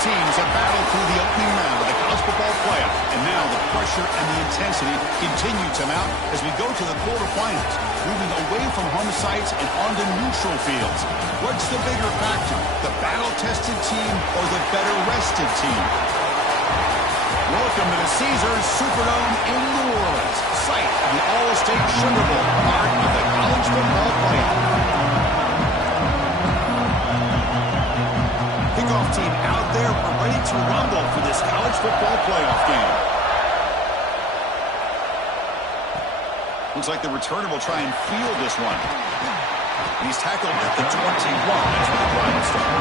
teams have battled through the opening round of the college football playoff, and now the pressure and the intensity continue to mount as we go to the quarterfinals, moving away from home sites and onto neutral fields. What's the bigger factor, the battle-tested team or the better-rested team? Welcome to the Caesars Superdome in New Orleans, site of the All-State Sugar Bowl, part of the college football playoff. Kickoff team out there, we're ready to rumble for this college football playoff game. Looks like the returner will try and field this one. He's tackled at the 21. That's where the drive will start.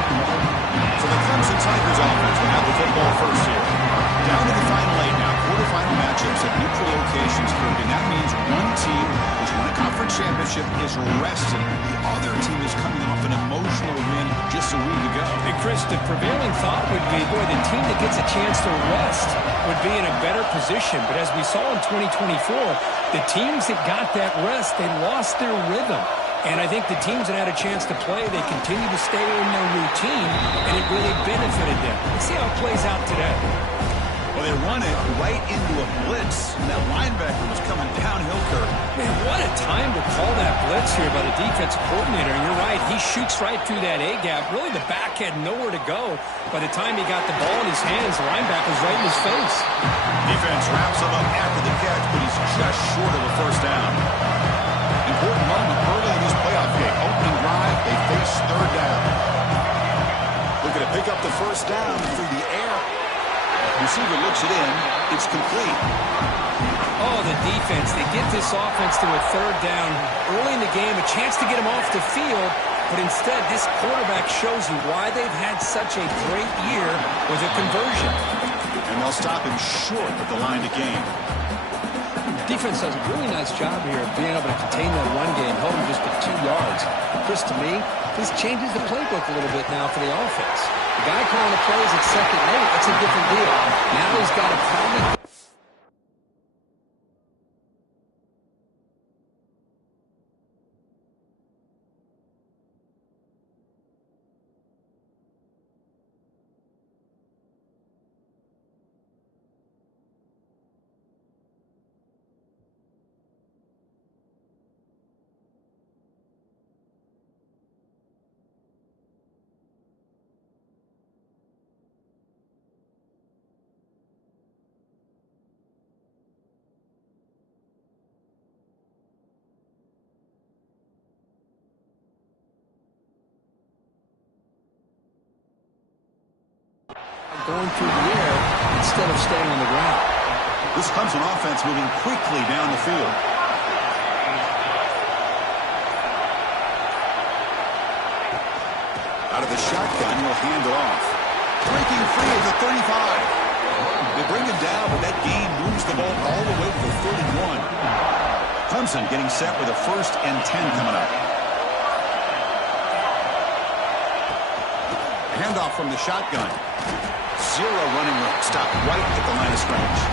So the Clemson Tigers offense will have the football first here. Down to the final eight now. Quarterfinal matchups at neutral locations here. And that means one team which won a conference championship is rested. The other team is coming off an emotional win just a week ago. And Chris, the prevailing thought would be, boy, the team that gets a chance to rest would be in a better position. But as we saw in 2024, the teams that got that rest, they lost their rhythm. And I think the teams that had a chance to play, they continue to stay in their routine, and it really benefited them. Let's see how it plays out today. Well, they run it right into a blitz. That linebacker was coming downhill curve. Man, what a time to call that blitz here by the defensive coordinator. And you're right, he shoots right through that A-gap. Really, the back had nowhere to go. By the time he got the ball in his hands, the linebacker's right in his face. Defense wraps him up after the catch, but he's just short of a first down. Important moment early in this playoff game. Opening drive, they face third down. Looking to pick up the first down through the air. Receiver looks it in. It's complete. Oh, the defense. They get this offense to a third down early in the game, a chance to get him off the field, but instead this quarterback shows you why they've had such a great year with a conversion. And they'll stop him short of the line to gain. Defense does a really nice job here of being able to contain that run game, hold him just to 2 yards. Chris, to me, this changes the playbook a little bit now for the offense. The guy calling the plays at second and 8, that's a different deal. Now he's got to probably... going through the air instead of staying on the ground. This Clemson offense moving quickly down the field. Out of the shotgun, he'll hand it off. Breaking free at the 35. They bring him down, but that gain moves the ball all the way to the 31. Clemson getting set with a 1st and 10 coming up. Handoff from the shotgun. Zero running room. Stopped right at the line of scrimmage.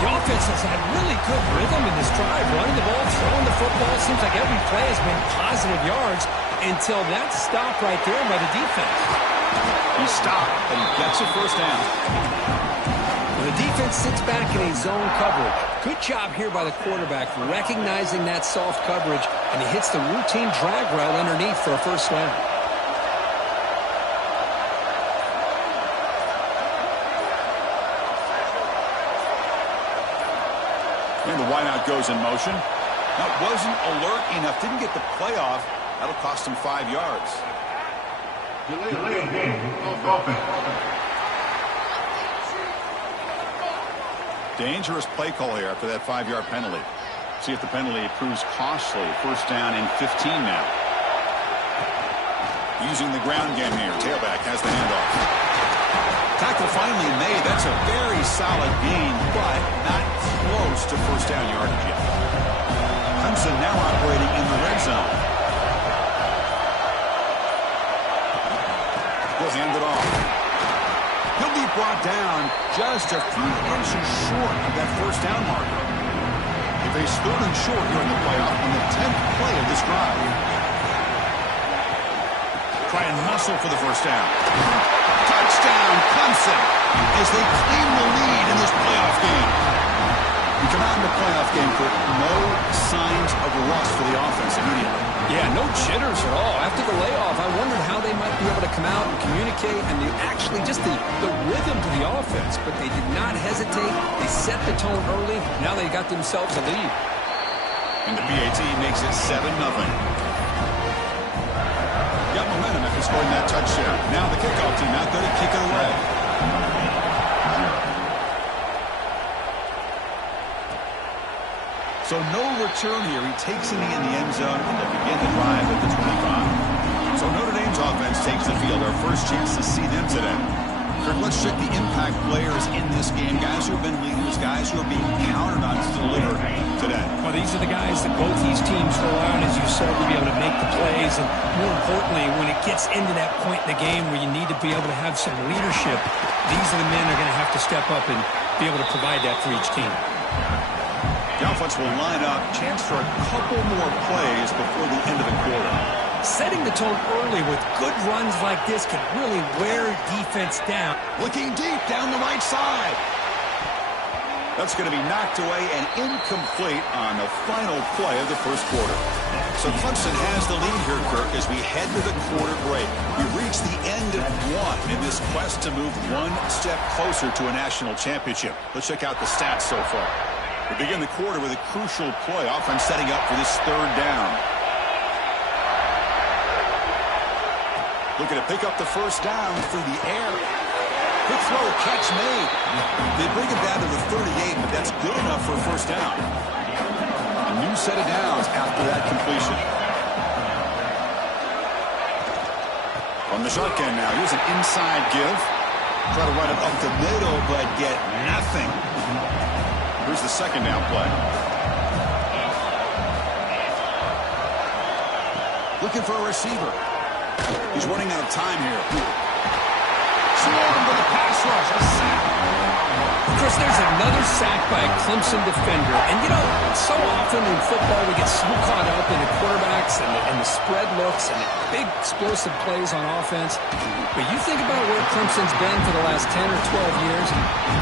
The offense has had really good rhythm in this drive. Running the ball, throwing the football. Seems like every play has been positive yards until that stop right there by the defense. He stopped, and he gets a first down. The defense sits back in a zone coverage. Good job here by the quarterback, recognizing that soft coverage, and he hits the routine drag route underneath for a first down. And the wideout goes in motion. That wasn't alert enough. Didn't get the playoff. That'll cost him 5 yards. Dangerous play call here after that 5-yard penalty. See if the penalty proves costly. First down and 15 now. Using the ground game here. Tailback has the handoff. Tackle finally made. That's a very solid gain, but not close to first down yardage yet. Clemson now operating in the red zone. He'll hand it off. He'll be brought down just a few inches short of that first down marker. He faced 3rd and short here in the playoff on the 10th play of this drive. try and muscle for the first down. Touchdown, Clemson, as they claim the lead in this playoff game. You come out in the playoff game, Kurt, no signs of rust for the offense immediately. Yeah, no jitters at all. After the layoff, I wondered how they might be able to come out and communicate and actually just the rhythm to the offense. But they did not hesitate. They set the tone early. Now they got themselves a lead. And the PAT makes it 7-0. Got momentum after scoring that touchdown. Now the kickoff team out there to kick it away. So no return here. He takes it in the end zone, and they'll begin the drive at the 25. So Notre Dame's offense takes the field. Our first chance to see them today. Kirk, let's check the impact players in this game. Guys who have been leaders, guys who are being counted on to deliver today. Well, these are the guys that both these teams rely on, as you said, to be able to make the plays. And more importantly, when it gets into that point in the game where you need to be able to have some leadership, these are the men that are going to have to step up and be able to provide that for each team. The offense will line up. Chance for a couple more plays before the end of the quarter. Setting the tone early with good runs like this can really wear defense down. Looking deep down the right side. That's going to be knocked away and incomplete on the final play of the first quarter. So Clemson has the lead here, Kirk, as we head to the quarter break. We reach the end of one in this quest to move one step closer to a national championship. Let's check out the stats so far. We begin the quarter with a crucial play. Offense setting up for this third down. Looking to pick up the first down through the air. Quick throw, catch made. They bring it down to the 38, but that's good enough for a first down. A new set of downs after that completion. On the shotgun now, here's an inside give. Try to run it up the middle, but get nothing. Here's the second down play. Looking for a receiver. He's running out of time here. Swarmed with a pass rush. A sack. Chris, there's another sack by a Clemson defender. And, you know, so often in football we get so caught up in the quarterbacks and the spread looks and the big explosive plays on offense. But you think about where Clemson's been for the last 10 or 12 years,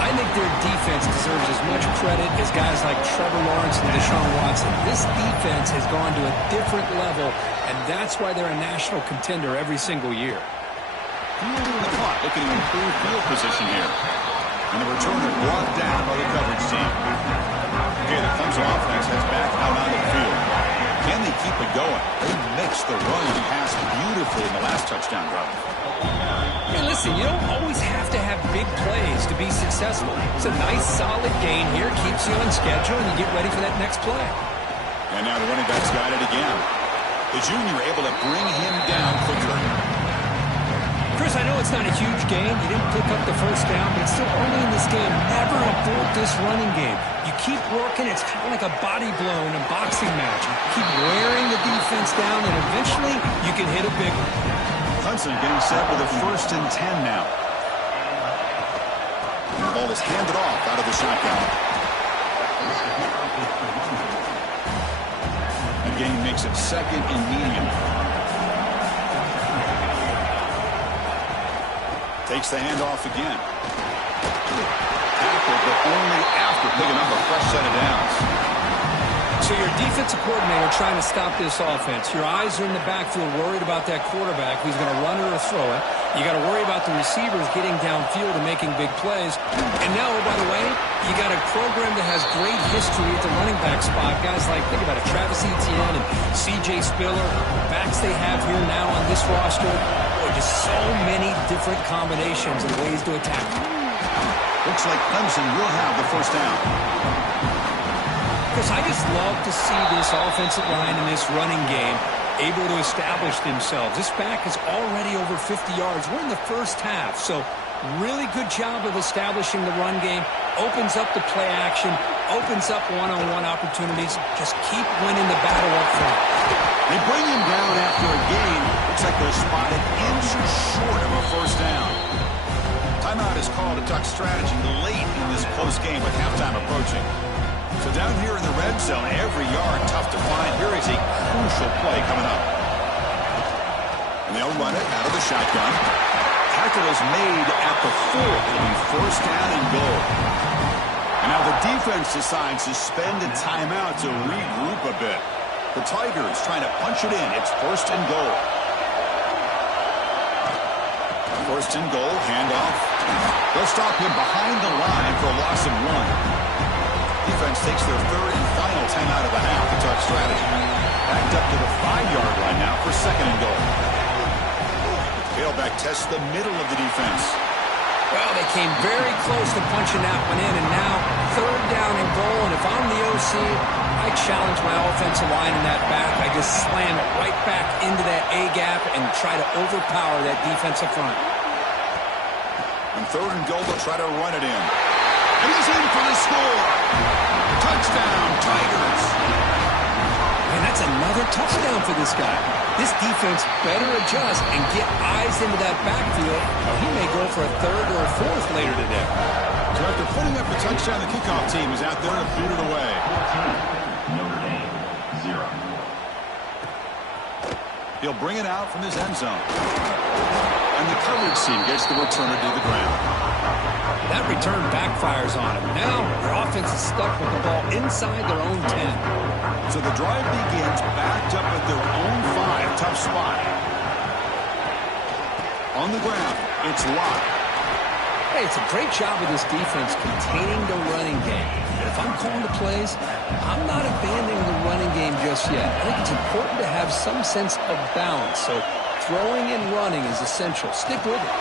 I think their defense deserves as much credit as guys like Trevor Lawrence and Deshaun Watson. This defense has gone to a different level, and that's why they're a national contender every single year. The clock looking to improve field position here. And the returner brought down by the coverage team. Okay, the Clemson offense has back out on the field. Can they keep it going? They mixed the run and pass beautifully in the last touchdown drive. Hey, listen, you don't always have to have big plays to be successful. It's a nice, solid gain here. Keeps you on schedule, and you get ready for that next play. And now the running back's got it again. The junior able to bring him down quickly. Chris, I know it's not a huge gain. You didn't pick up the first down, but it's still early in this game. Never abort this running game. You keep working. It's kind of like a body blow in a boxing match. Keep wearing the defense down, and eventually you can hit a big one. Clemson getting set with a 1st and 10 now. The ball is handed off out of the shotgun. The game makes it 2nd and medium. Takes the handoff again. Tackled, but only after picking up a fresh set of downs. So your defensive coordinator trying to stop this offense. Your eyes are in the backfield worried about that quarterback who's going to run it or throw it. You got to worry about the receivers getting downfield and making big plays. And now, oh, by the way, you got a program that has great history at the running back spot. Guys like, think about it, Travis Etienne and C.J. Spiller, backs they have here now on this roster. Just so many different combinations and ways to attack. Looks like Clemson will have the first down. Chris, I just love to see this offensive line in this running game able to establish themselves. This back is already over 50 yards. We're in the first half, so really good job of establishing the run game. Opens up the play action, opens up one-on-one opportunities. Just keep winning the battle up front. They bring him down after a gain. Looks like they're spotted inches short of a first down. Timeout is called to talk strategy late in this close game with halftime approaching. So down here in the red zone, every yard tough to find. Here is a crucial play coming up. And they'll run it out of the shotgun. Tackle is made at the 4. It'll be first down and goal. And now the defense decides to spend a timeout to regroup a bit. The Tigers trying to punch it in. It's first and goal. First and goal, handoff. They'll stop him behind the line for a loss of 1. Defense takes their third and final timeout of the half. The tough strategy. Backed up to the 5-yard line now for second and goal. Tailback tests the middle of the defense. Well, they came very close to punching that one in, and now third down and goal. And if I'm the OC, I challenge my offensive line in that back. I just slam it right back into that A-gap and try to overpower that defensive front. On third and goal, they'll try to run it in. And he's in for the score. Touchdown, Tigers. And that's another touchdown for this guy. This defense better adjust and get eyes into that backfield, or he may go for a third or a fourth later today. So after putting up the touchdown, the kickoff team is out there to boot it away. Notre Dame, 0. He'll bring it out from his end zone. And the coverage team gets the returner to the ground. That return backfires on him. Now their offense is stuck with the ball inside their own 10. So the drive begins backed up at their own 5. Tough spot. On the ground, it's locked. Hey, it's a great job of this defense containing the running game. And if I'm calling the plays, I'm not abandoning the running game just yet. I think it's important to have some sense of balance. So throwing and running is essential. Stick with it.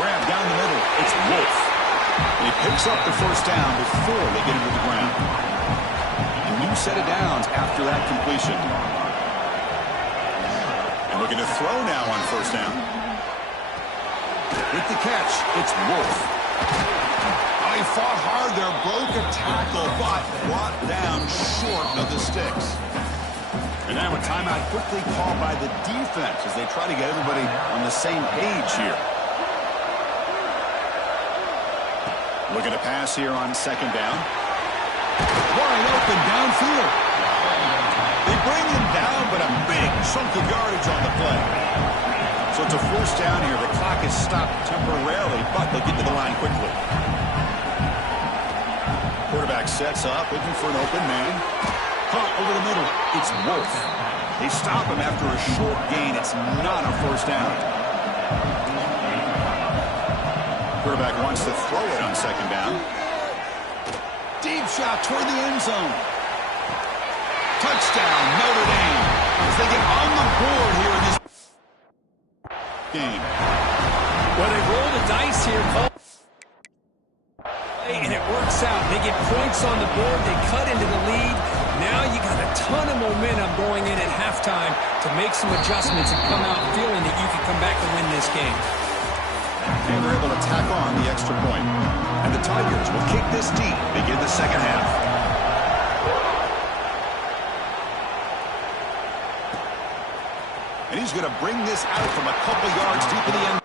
Grab down the middle. It's Wolf. And he picks up the first down before they get him to the ground. A new set of downs after that completion. And looking to throw now on first down. With the catch, it's Wolf. Oh, he fought hard there, broke a tackle, but brought down short of the sticks. And now a timeout quickly called by the defense as they try to get everybody on the same page here. Looking to pass here on second down. Wide open downfield. They bring him down, but a big chunk of yardage on the play. So it's a first down here. The clock is stopped temporarily, but they'll get to the line quickly. Quarterback sets up, looking for an open man. Caught over the middle. It's Wolf. They stop him after a short gain. It's not a first down. Quarterback wants to throw it on second down. Deep shot toward the end zone. Touchdown, Notre Dame. As they get on the board here in this game. Well, they roll the dice here, Cole. And it works out. They get points on the board. They cut into the lead. Now you got a ton of momentum going in at halftime to make some adjustments and come out feeling that you can come back and win this game. And they're able to tack on the extra point. And the Tigers will kick this deep, begin the second half. And he's going to bring this out from a couple yards deep in the end.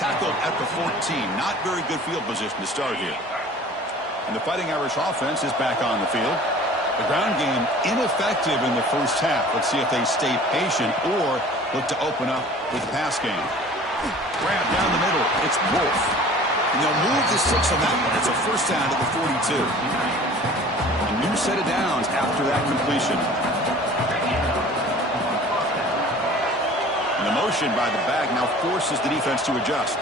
Tackled at the 14. Not very good field position to start here. And the Fighting Irish offense is back on the field. The ground game ineffective in the first half. Let's see if they stay patient or look to open up with the pass game. Grab down the middle. It's Wolf. And they'll move the 6 on that one. It's a first down to the 42. A new set of downs after that completion. And the motion by the back now forces the defense to adjust.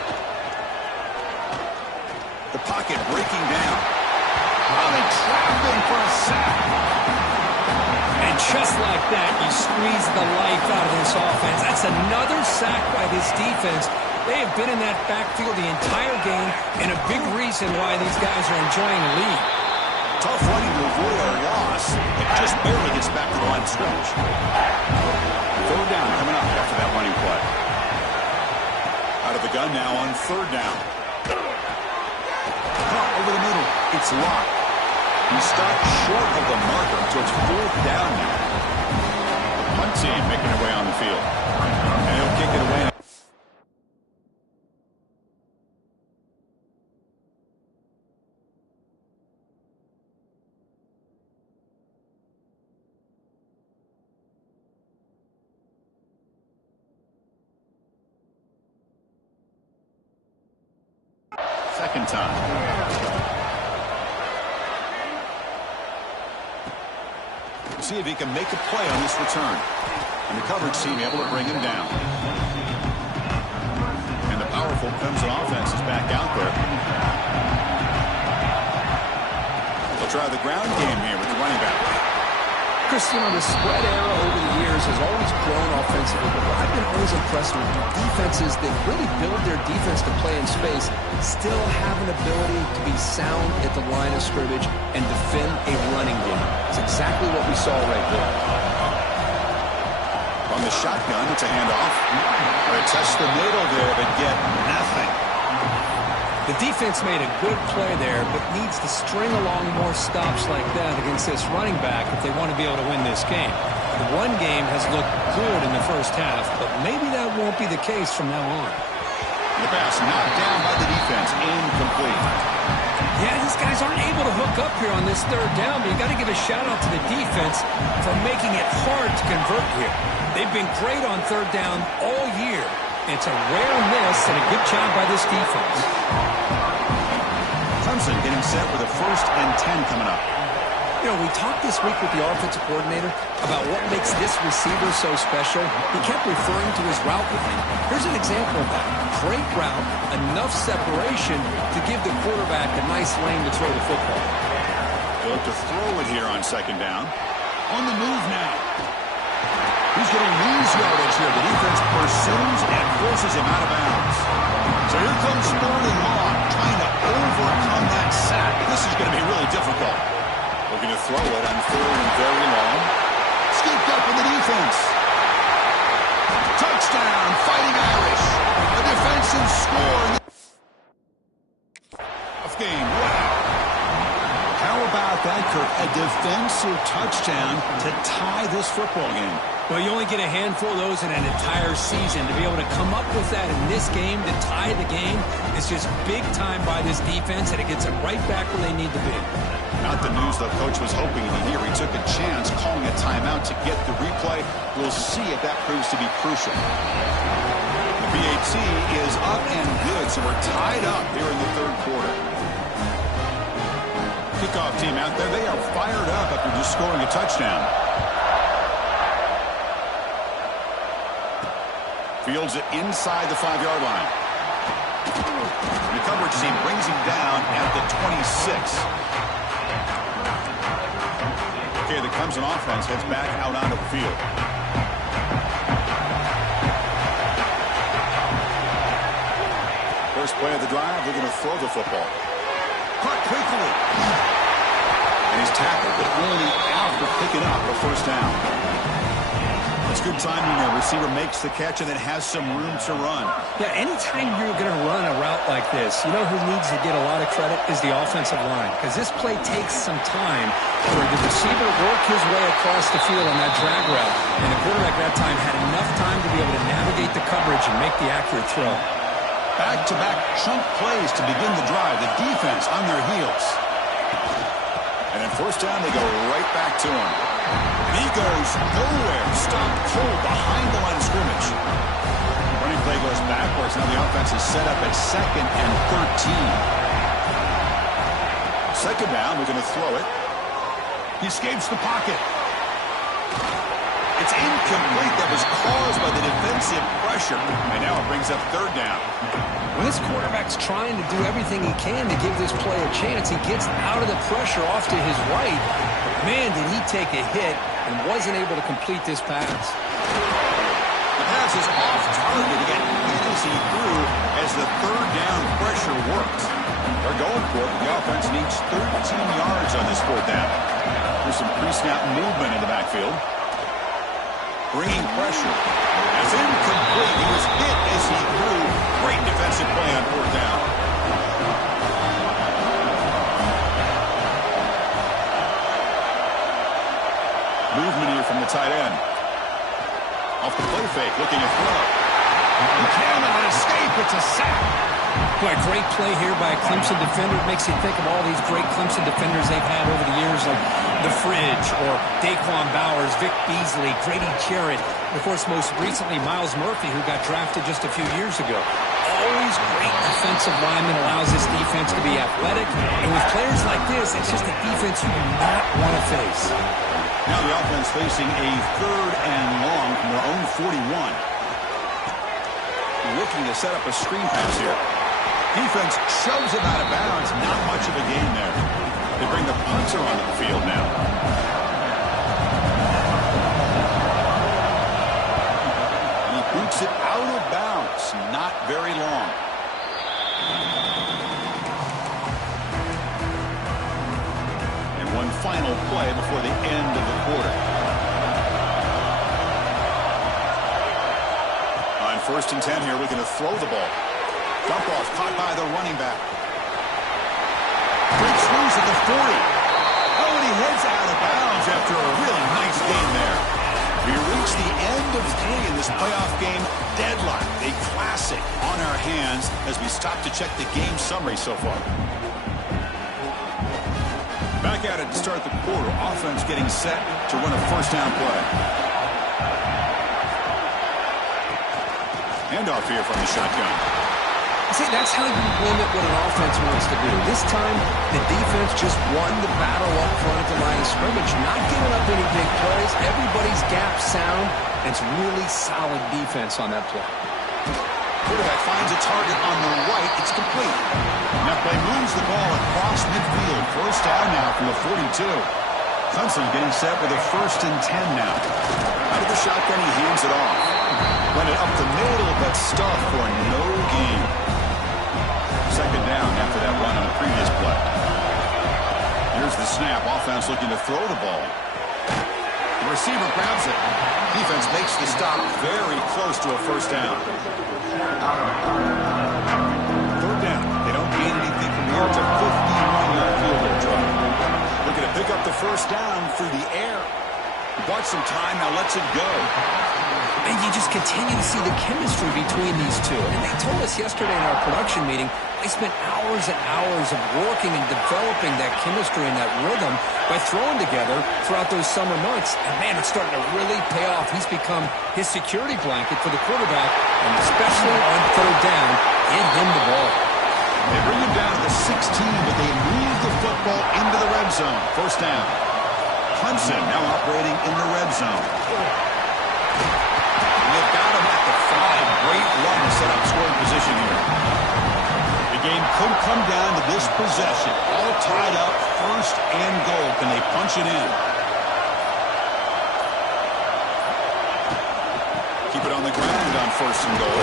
The pocket breaking down. Oh, they trapped him for a sack. And just like that, you squeeze the life out of this offense. That's another sack by this defense. They have been in that backfield the entire game, and a big reason why these guys are enjoying the lead. Tough running to avoid a loss. It just barely gets back to the line of scrimmage. Third down coming up after that running play. Out of the gun now on third down. Caught over the middle. It's locked. He stopped short of the marker, so it's fourth down now. The punt team making their way on the field. And he'll kick it away. Second time. See if he can make a play on this return. And the coverage team able to bring him down. And the powerful Clemson offense is back out there. They'll try the ground game here with the running back. Christian, the spread era over the years has always grown offensively, but what I've been always impressed with defenses that really build their defense to play in space still have an ability to be sound at the line of scrimmage and defend a running game. It's exactly what we saw right there. From the shotgun, it's a handoff. They test the middle there, but get nothing. The defense made a good play there, but needs to string along more stops like that against this running back if they want to be able to win this game. The run game has looked good in the first half, but maybe that won't be the case from now on. The pass knocked down by the defense, incomplete. Yeah, these guys aren't able to hook up here on this third down, but you got to give a shout-out to the defense for making it hard to convert here. They've been great on third down all year. It's a rare miss and a good job by this defense. Clemson getting set with a 1st and 10 coming up. You know, we talked this week with the offensive coordinator about what makes this receiver so special. He kept referring to his route running. Here's an example of that. Great route, enough separation to give the quarterback a nice lane to throw the football. They'll look to throw it here on 2nd down. On the move now. He's going to lose yardage here. The defense pursues and forces him out of bounds. So here comes 3rd and long, trying to overcome that sack. This is going to be really difficult. Looking to throw it on 3rd and very long. Scooped up in the defense. Touchdown, Fighting Irish. A defensive score. Off game, wow. How about that, Kirk? A defensive touchdown to tie this football game. Well, you only get a handful of those in an entire season. To be able to come up with that in this game, to tie the game, is just big time by this defense, and it gets them right back where they need to be. Not the news the coach was hoping to hear. He took a chance calling a timeout to get the replay. We'll see if that proves to be crucial. The PAT is up and good, so we're tied up here in the 3rd quarter. Kickoff team out there, they are fired up after just scoring a touchdown. Fields it inside the 5-yard line. And the coverage team brings him down at the 26. Okay, the Clemson offense heads back out onto the field. First play of the drive, they're going to throw the football. Caught quickly. And he's tackled, but only out for picking up a 1st down. It's good timing there. Receiver makes the catch and then has some room to run. Yeah, anytime you're going to run a route like this, you know who needs to get a lot of credit is the offensive line. Because this play takes some time for the receiver to work his way across the field on that drag route. And the quarterback that time had enough time to be able to navigate the coverage and make the accurate throw. Back-to-back chunk plays to begin the drive. The defense on their heels. And then 1st down, they go right back to him. And he goes nowhere. Stopped cold behind the line of scrimmage. Running play goes backwards. Now the offense is set up at 2nd and 13. 2nd down, we're going to throw it. He escapes the pocket. It's incomplete. That was caused by the defensive pressure. And now it brings up 3rd down. When this quarterback's trying to do everything he can to give this play a chance, he gets out of the pressure off to his right. But man, did he take a hit and wasn't able to complete this pass. The pass is off target. He got hit as he threw as the third down pressure worked. They're going for it. The offense needs 13 yards on this fourth down. There's some pre-snap movement in the backfield. Bringing pressure. As incomplete. He was hit as he threw. Great defensive play on fourth down. Movement here from the tight end. Off the play fake, looking at throw. He cannot escape. It's a sack. Boy, great play here by a Clemson defender. It makes you think of all these great Clemson defenders they've had over the years, like The Fridge or Daquan Bowers, Vic Beasley, Grady Jarrett, and of course, most recently, Miles Murphy, who got drafted just a few years ago. Always great defensive lineman, allows this defense to be athletic. And with players like this, it's just a defense you do not want to face. Now the offense facing a third and long from their own 41. Looking to set up a screen pass here. Defense shoves him out of bounds. Not much of a gain there. They bring the punter onto the field now. And he boots it out of bounds. Not very long. And one final play before the end of the quarter. On 1st and 10 here, we're going to throw the ball. Dump off, caught by the running back. Breaks loose at the 40. Oh, and he heads out of bounds after a really nice game there. We reach the end of 3 in this playoff game. Deadlock, a classic on our hands as we stop to check the game summary so far. Back at it to start the quarter. Offense getting set to run a first down play. Handoff here from the shotgun. See, that's how you limit what an offense wants to do. This time, the defense just won the battle up front at the line of scrimmage, not giving up any big plays. Everybody's gap sound, and it's really solid defense on that play. Quarterback finds a target on the right. It's complete. And that play moves the ball across midfield. First down now from the 42. Clemson getting set with a 1st and 10 now. Out of the shotgun, he hands it off. Went it up the middle, but stuffed for no gain. Second down after that run on the previous play. Here's the snap. Offense looking to throw the ball. The receiver grabs it. Defense makes the stop very close to a first down. Third down. They don't gain anything from here. It's a 51-yard field goal drive. Looking to pick up the first down through the air. He bought some time, now lets it go. And you just continue to see the chemistry between these two. And they told us yesterday in our production meeting, they spent hours and hours of working and developing that chemistry and that rhythm by throwing together throughout those summer months. And man, it's starting to really pay off. He's become his security blanket for the quarterback, and especially on third down, get him the ball. They bring him down to the 16, but they move the football into the red zone. First down. Clemson now operating in the red zone. They've got him at the 5. Great run to set up scoring position here. The game could come down to this possession. All tied up, 1st and goal. Can they punch it in? Keep it on the ground on 1st and goal.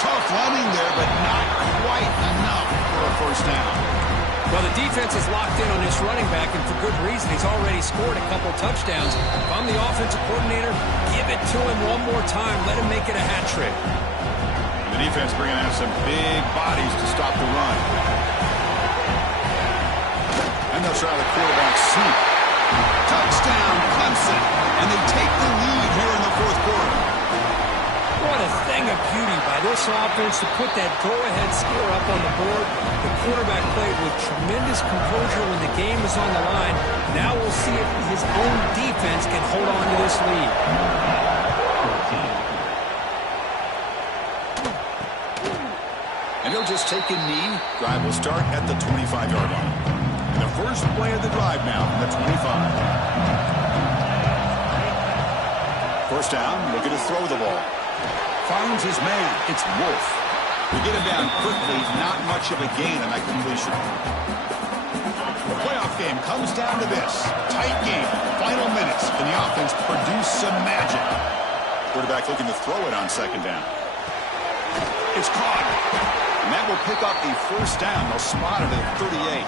Tough running there, but not quite enough for a first down. Well, the defense is locked in on this running back, and for good reason. He's already scored a couple touchdowns. If I'm the offensive coordinator, give it to him one more time. Let him make it a hat trick. The defense bringing out some big bodies to stop the run. And they'll try the quarterback sneak. Touchdown, Clemson. And they take the lead here in the 4th quarter. What a thing of beauty by this offense to put that go-ahead score up on the board. The quarterback played with tremendous composure when the game was on the line. Now we'll see if his own defense can hold on to this lead. And he'll just take a knee. Drive will start at the 25-yard line. And the first play of the drive now from the 25. First down, looking to throw the ball. Finds his man. It's Wolf. To get him down quickly, not much of a gain on that completion. The playoff game comes down to this. Tight game, final minutes, and the offense produce some magic. Quarterback looking to throw it on second down. It's caught. And that will pick up a first down. They'll spot it at 38.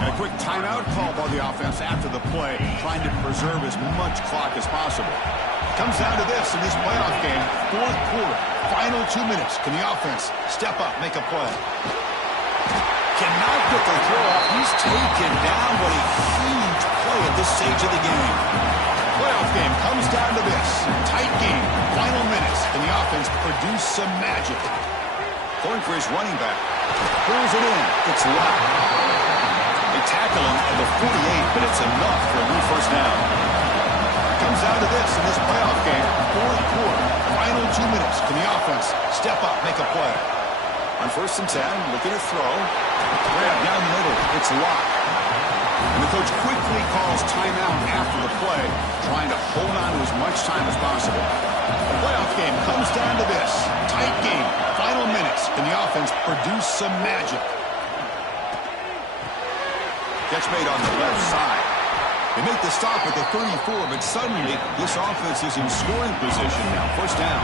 And a quick timeout call by the offense after the play, trying to preserve as much clock as possible. Comes down to this in this playoff game, fourth quarter, final 2 minutes. Can the offense step up, make a play? Cannot get the throw off. He's taken down. What a huge play at this stage of the game. Playoff game comes down to this. Tight game, final minutes. Can the offense produce some magic? Going for his running back. Pulls it in. It's locked. They tackle him at the 48, but it's enough for a new first down. Comes down to this in this playoff game, fourth quarter, final 2 minutes. Can the offense step up, make a play? On first and 10, looking to throw. Grab down the middle. It's locked. And the coach quickly calls timeout after the play, trying to hold on to as much time as possible. The playoff game comes down to this. Tight game, final minutes. Can the offense produce some magic? Catch made on the left side. They make the stop at the 34, but suddenly this offense is in scoring position now. First down.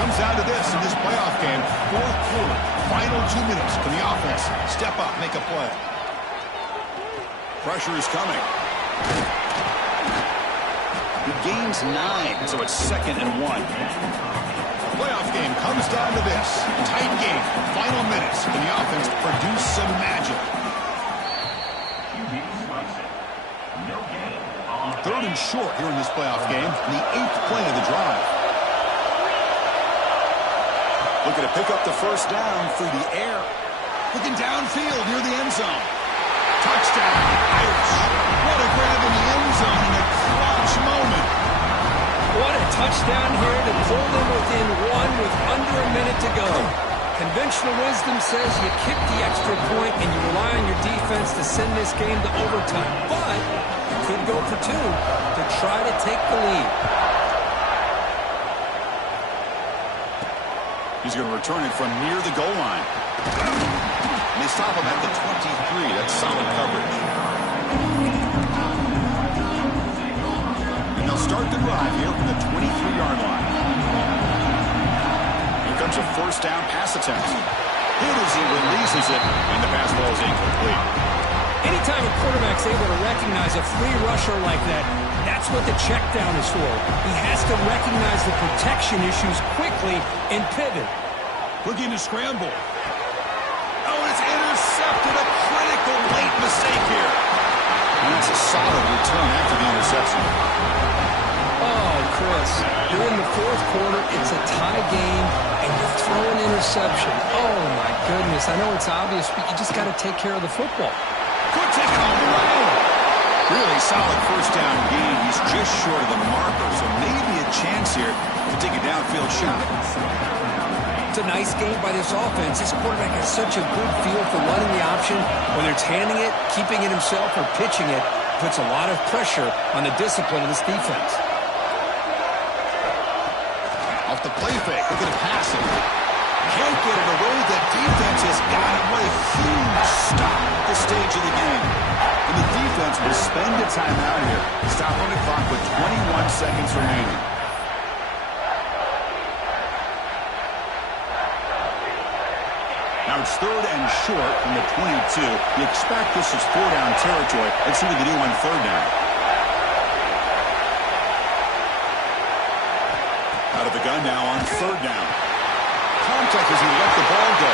Comes down to this in this playoff game, fourth quarter, final 2 minutes. Can the offense step up, make a play? Pressure is coming. He gains 9, so it's 2nd and 1. The playoff game comes down to this. Tight game, final minutes. Can the offense produce some magic? Third and short here in this playoff game, the 8th play of the drive. Looking to pick up the first down through the air. Looking downfield near the end zone. Touchdown, Irish. What a grab in the end zone in a clutch moment. What a touchdown here to pull them within one with under a minute to go. Conventional wisdom says you kick the extra point and you rely on your defense to send this game to overtime. But you could go for 2 to try to take the lead. He's going to return it from near the goal line. And they stop him at the 23. That's solid coverage. And they'll start the drive here from the 23-yard line. Here comes a first down pass attempt. Hit as he releases it, and the pass ball is incomplete. Anytime a quarterback's able to recognize a free rusher like that, that's what the check down is for. He has to recognize the protection issues quickly and pivot. Looking to scramble. Oh, it's intercepted. A critical late mistake here. And that's a solid return after the interception. Oh, Chris, you're in the fourth quarter. It's a tie game, and you throw an interception. Oh, my goodness. I know it's obvious, but you just got to take care of the football. Good take all the way. Really solid first down gain. He's just short of the marker, so maybe a chance here to take a downfield shot. It's a nice game by this offense. This quarterback has such a good feel for running the option. Whether it's handing it, keeping it himself, or pitching it, puts a lot of pressure on the discipline of this defense. Off the play fake, looking to pass it. Can't get it away. The defense has got it. What a huge stop at this stage of the game. And the defense will spend the time out here. Stop on the clock with 21 seconds remaining. Now it's third and short from the 22. You expect this is 4-down territory. Let's see what they do on third down. Out of the gun now on third down. Contact as he let the ball go.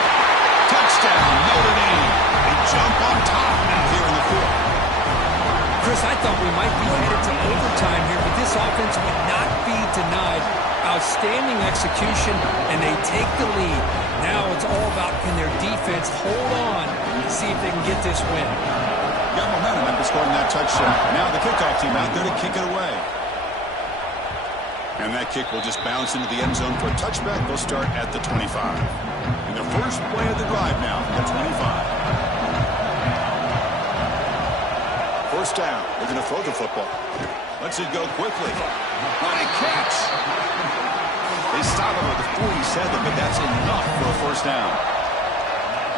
Touchdown, Notre Dame. They jump on top now here in the fourth. Chris, I thought we might be headed to overtime here, but this offense would not be denied. Outstanding execution, and they take the lead. Now it's all about can their defense hold on and see if they can get this win. Got momentum after scoring that touchdown. Now the kickoff team out there to kick it away. And that kick will just bounce into the end zone for a touchback. They'll start at the 25. And the first play of the drive now at 25. First down. They're going to throw the football. Lets it go quickly. What a catch! They stop him at the 47, but that's enough for a first down.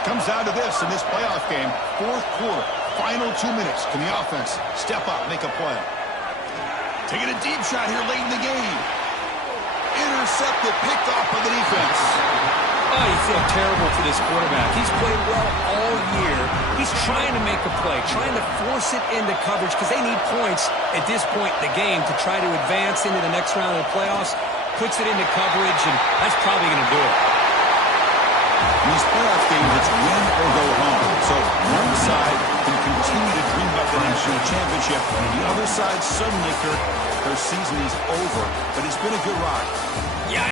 Comes down to this in this playoff game. Fourth quarter, final 2 minutes. Can the offense step up, make a play? Taking a deep shot here late in the game. Intercepted, picked off by the defense. Oh, you feel terrible for this quarterback. He's played well all year. He's trying to make a play, trying to force it into coverage because they need points at this point in the game to try to advance into the next round of the playoffs. Puts it into coverage, and that's probably going to do it. In these playoff games, it's win or go home. So one side can continue to dream about the national championship. The other side, suddenly, Kirk, their season is over. But it's been a good ride.